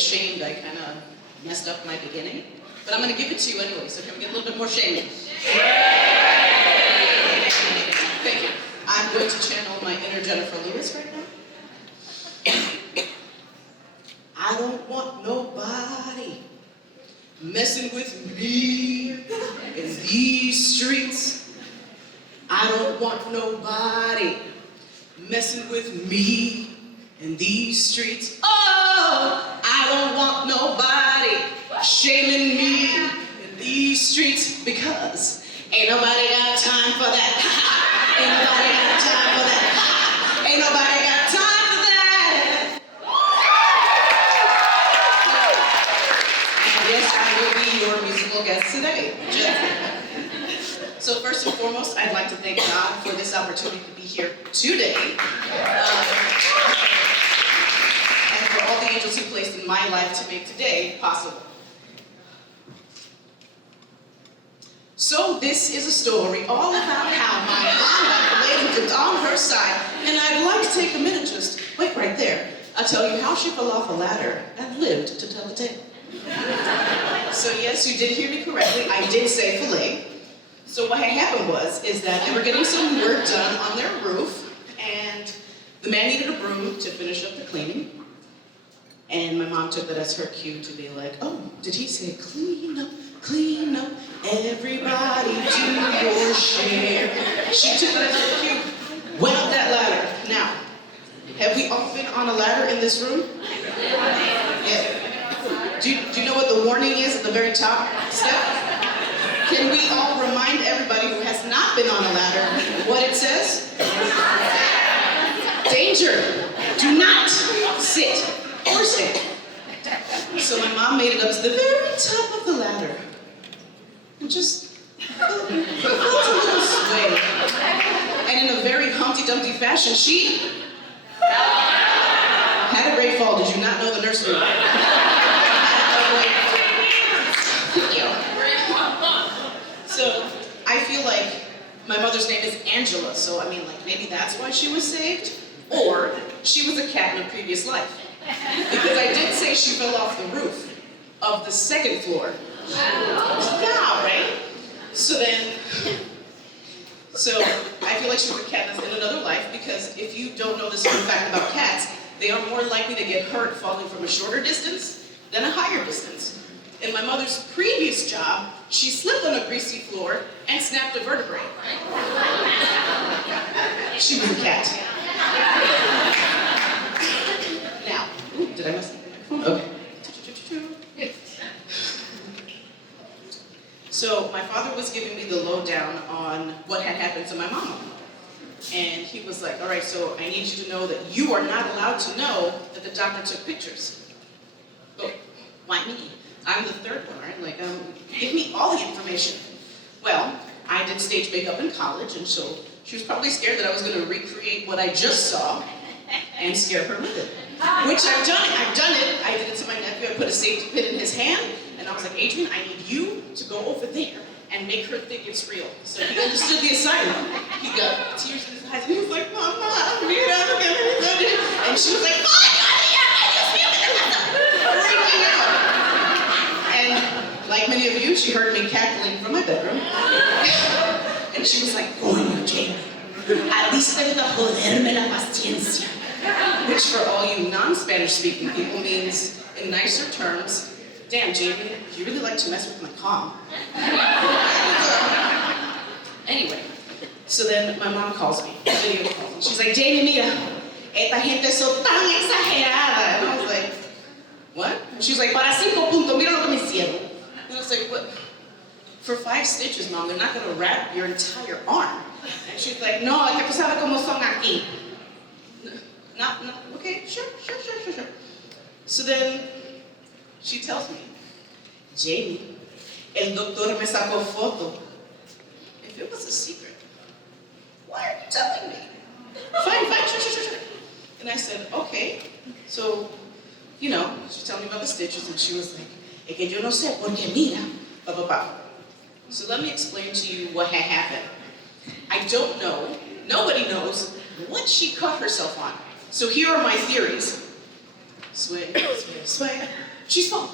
ashamed I kind of messed up my beginning, but I'm going to give it to you anyway, so can we get a little bit more shaming? Thank you. I'm going to channel my inner Jennifer Lewis right now. I don't want nobody messing with me in these streets. I don't want nobody messing with me in these streets. Oh, I don't want nobody shaming me in these streets because ain't nobody got time for that. Ain't nobody got time for that. Ain't nobody got time for that. And yes, I will be your musical guest today. So first and foremost, I'd like to thank God for this opportunity to be here today. And for all the angels He placed in my life to make today possible. So this is a story all about how my mom got related on her side, and I'd like to take a minute, just wait right there. I'll tell you how she fell off a ladder and lived to tell the tale. So yes, you did hear me correctly. I did say filet. So what had happened is that they were getting some work done on their roof, and the man needed a broom to finish up the cleaning. And my mom took that as her cue to be like, oh, did he say clean up, everybody do your share. She took that as her cue, went up that ladder. Now, have we all been on a ladder in this room? Yeah. Do you know what the warning is at the very top step? Can we all remind everybody who has not been on a ladder what it says? Danger! Do not sit or stand. So my mom made it up to the very top of the ladder and just felt a little sway. And in a very Humpty Dumpty fashion, she had a great fall. Did you not know the nursery rhyme? So I feel like my mother's name is Angela, so I mean, like, maybe that's why she was saved, or she was a cat in a previous life. Because I did say she fell off the roof of the second floor. Yeah, right? So I feel like she was a cat in another life, because if you don't know this fun fact about cats, they are more likely to get hurt falling from a shorter distance than a higher distance. In my mother's previous job, she slipped on a greasy floor and snapped a vertebrae. She was a cat. Now, did I mess up? Okay. So my father was giving me the lowdown on what had happened to my mama. And he was like, all right, so I need you to know that you are not allowed to know that the doctor took pictures. Oh, why me? I'm the third one, right? Like, give me all the information. Well, I did stage makeup in college, and so she was probably scared that I was going to recreate what I just saw and scare her with it. Which I've done it. I did it to my nephew. I put a safety pin in his hand, and I was like, Adrian, I need you to go over there and make her think it's real. So he understood the assignment. He got tears in his eyes, and he was like, Mama, and she was like, oh my God, freaking out. And like many of you, she heard me cackling from my bedroom. And she was like, coño, Jamie, at least te gusta joderme la paciencia. Which for all you non-Spanish speaking people means, in nicer terms, damn, Jamie, you really like to mess with my calm. Anyway, so then my mom calls me, video calls me. She's like, Jamie, mira, esta gente son tan exagerada. And I was like, what? And she's like, para 5 puntos, mira lo que me hicieron. And I was like, what? For 5 stitches, Mom, they're not gonna wrap your entire arm. And she's like, no, es que tú sabes cómo son aquí. Not, okay, sure. So then she tells me, Jamie, el doctor me sacó foto. If it was a secret, why are you telling me? Fine, sure. And I said, okay. So, you know, she told me about the stitches, and she was like, es que yo no sé, porque mira, pa. So let me explain to you what had happened. I don't know, nobody knows what she cut herself on. So here are my theories. Sway, she's falling.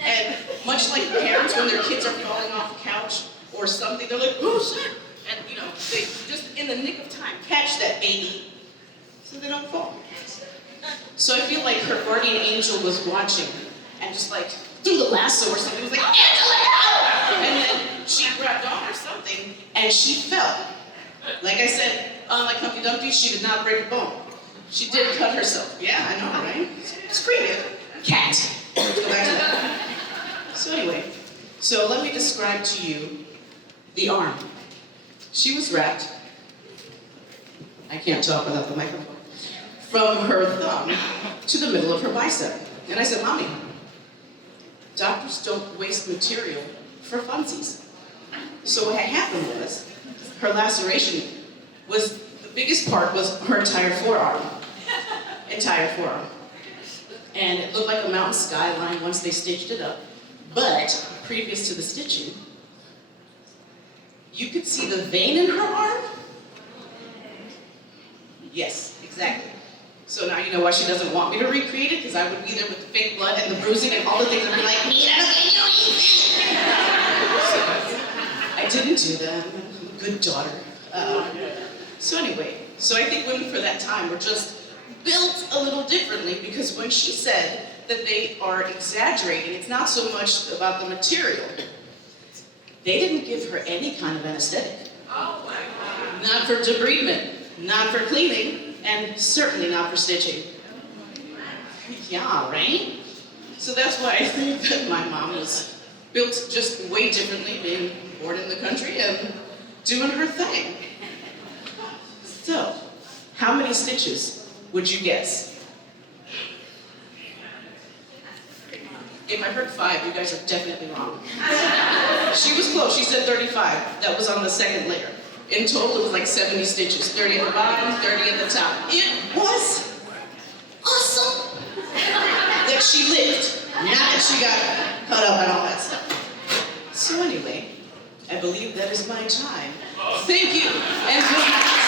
And much like parents when their kids are falling off the couch or something, they're like, oh shit. And they just in the nick of time catch that baby so they don't fall. So I feel like her guardian angel was watching and just like threw the lasso or something. It was like, Angela! And then she grabbed on or something and she fell. Like I said, unlike Humpty Dumpty, she did not break a bone. She did cut herself. Yeah, I know, right? Scream it. Cat. Let's go back to that. So anyway, so let me describe to you the arm. She was wrapped, I can't talk without the microphone, from her thumb to the middle of her bicep. And I said, Mommy, doctors don't waste material for funsies. So what had happened was, her laceration was, the biggest part was her entire forearm. Entire forearm. And it looked like a mountain skyline once they stitched it up. But previous to the stitching, you could see the vein in her arm. Yes, exactly. So now you know why she doesn't want me to recreate it, because I would be there with the fake blood and the bruising and all the things and be like, I didn't do that. I'm a good daughter. So anyway, so I think women for that time were just built a little differently, because when she said that they are exaggerating, it's not so much about the material. They didn't give her any kind of anesthetic. Oh my God. Not for debridement, not for cleaning, and certainly not for stitching. Yeah, right? So that's why I think that my mom was built just way differently, being born in the country and doing her thing. So, how many stitches would you guess? If I heard 5, you guys are definitely wrong. She was close, she said 35. That was on the second layer. In total, it was like 70 stitches. 30 at the bottom, 30 at the top. It was awesome that she lived, not that she got cut up and all that stuff. So anyway, I believe that is my time. Thank you, and good night.